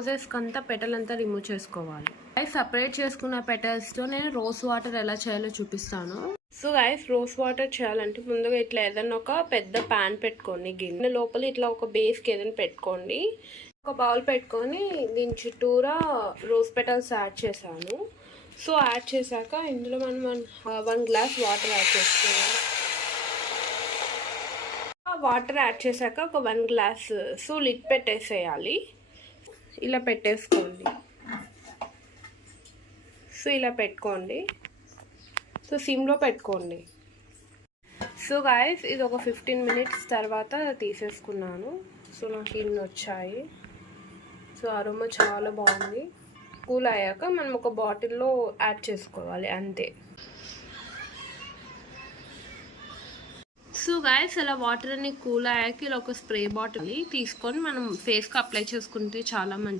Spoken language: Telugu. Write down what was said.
రోజెస్కి అంతా పెటల్ అంతా రిమూవ్ చేసుకోవాలి. గైస్ సపరేట్ చేసుకున్న పెటల్స్తో నేను రోజ్ వాటర్ ఎలా చేయాలో చూపిస్తాను. సో గైస్ రోజ్ వాటర్ చేయాలంటే ముందుగా ఇట్లా ఏదైనా ఒక పెద్ద ప్యాన్ పెట్టుకోండి. గిన్నె లోపల ఇట్లా ఒక బేస్కి ఏదైనా పెట్టుకోండి. ఒక బౌల్ పెట్టుకొని దీని చుట్టూరా రోజ్ పెటల్స్ యాడ్ చేశాను. సో యాడ్ చేశాక ఇందులో మనం 1 గ్లాస్ వాటర్ యాడ్ చేసుకోవాలి. వాటర్ యాడ్ చేశాక ఒక 1 గ్లాస్ సో లిడ్ పెట్టేసేయాలి. ఇలా పెట్టేసుకోండి. సో ఇలా పెట్టుకోండి. సో సిమ్లో పెట్టుకోండి. సో గాయస్ ఇది ఒక 15 మినిట్స్ తర్వాత తీసేసుకున్నాను. సో నాకు ఇన్ని వచ్చాయి. సో అరోమా చాలా బాగుంది. కూల్ అయ్యాక మనం ఒక బాటిల్లో యాడ్ చేసుకోవాలి అంతే. సో గాయస్ అలా వాటర్ అన్ని కూల్ అయ్యాక ఇలా ఒక స్ప్రే బాటిల్ తీసుకొని మనం ఫేస్కి అప్లై చేసుకుంటే చాలా మంచిది.